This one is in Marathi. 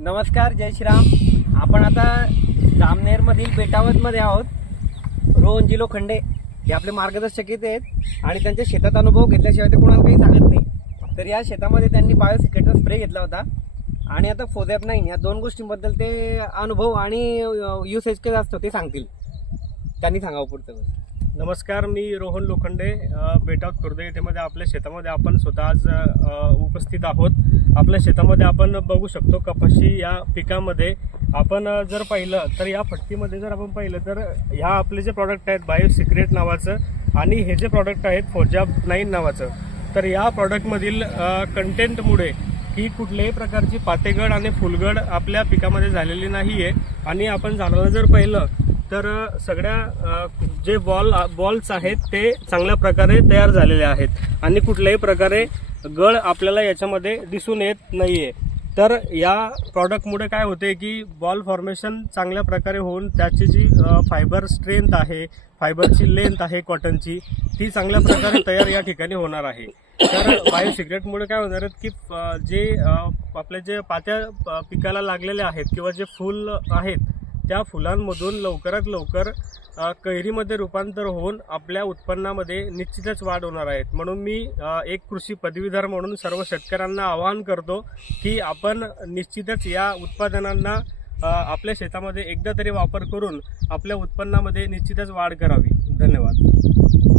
नमस्कार, जय श्रीराम। आपण आता जामनेरमधील बेटावतमध्ये आहोत। रोहनजी लोखंडे हे आपले मार्गदर्शक येत आहेत आणि त्यांच्या शेतात अनुभव घेतल्याशिवाय ते कोणाला काही सांगत नाही। तर या शेतामध्ये त्यांनी बायोसिक्रेटचा स्प्रे घेतला होता आणि आता फोझॅप 9 या दोन गोष्टींबद्दल ते अनुभव आणि युसेज कसं असतं ते सांगतील। त्यांनी सांगावं पुढचं। नमस्कार, मी रोहन लोखंडे, बेटावत खुर्द येथेमध्ये आपल्या शेतामध्ये आपण स्वतः आज उपस्थित आहोत। आपल्या शेतामध्ये आपण बघू शकतो कपाशी या पिकामध्ये आपण जर पाहिलं तर या फट्टीमध्ये जर आपण पाहिलं तर ह्या आपले जे प्रॉडक्ट आहेत बायोसिक्रेट नावाचं आणि हे जे प्रॉडक्ट आहेत फोझॅप 9 नावाचं, तर या प्रॉडक्टमधील कंटेंटमुळे ही कुठल्याही प्रकारची पातेगड आणि फुलगड आपल्या पिकामध्ये झालेली नाही आहे। आणि आपण झाडाला जर पाहिलं तर सगळ्या जे बॉल्स आहेत ते चांगल्या प्रकारे तयार झालेले आहेत आणि कुठल्याही प्रकारे गळ आपल्याला याच्यामध्ये दिसून येत नाहीये। तर या प्रॉडक्टमुळे काय होते की बॉल फॉर्मेशन चांगल्या प्रकारे होऊन त्याची जी फायबर स्ट्रेंथ आहे, फायबरची लेंथ आहे कॉटनची, ती चांगल्या प्रकारे तयार या ठिकाणी होणार आहे। तर बायोसिक्रेटमुळे काय होणार आहे की जे आपले जे पात्या पिकाला लागलेले आहेत किंवा जे फुल आहेत त्या फुलांमधून लवकरात लवकर कैरीमध्ये रूपांतर होऊन आपल्या उत्पन्नामध्ये निश्चितच वाढ होणार आहेत। म्हणून मी एक कृषी पदवीधर म्हणून सर्व शेतकऱ्यांना आवाहन करतो की आपण निश्चितच या उत्पादनांना आपल्या शेतामध्ये एकदा तरी वापर करून आपल्या उत्पन्नामध्ये निश्चितच वाढ करावी। धन्यवाद।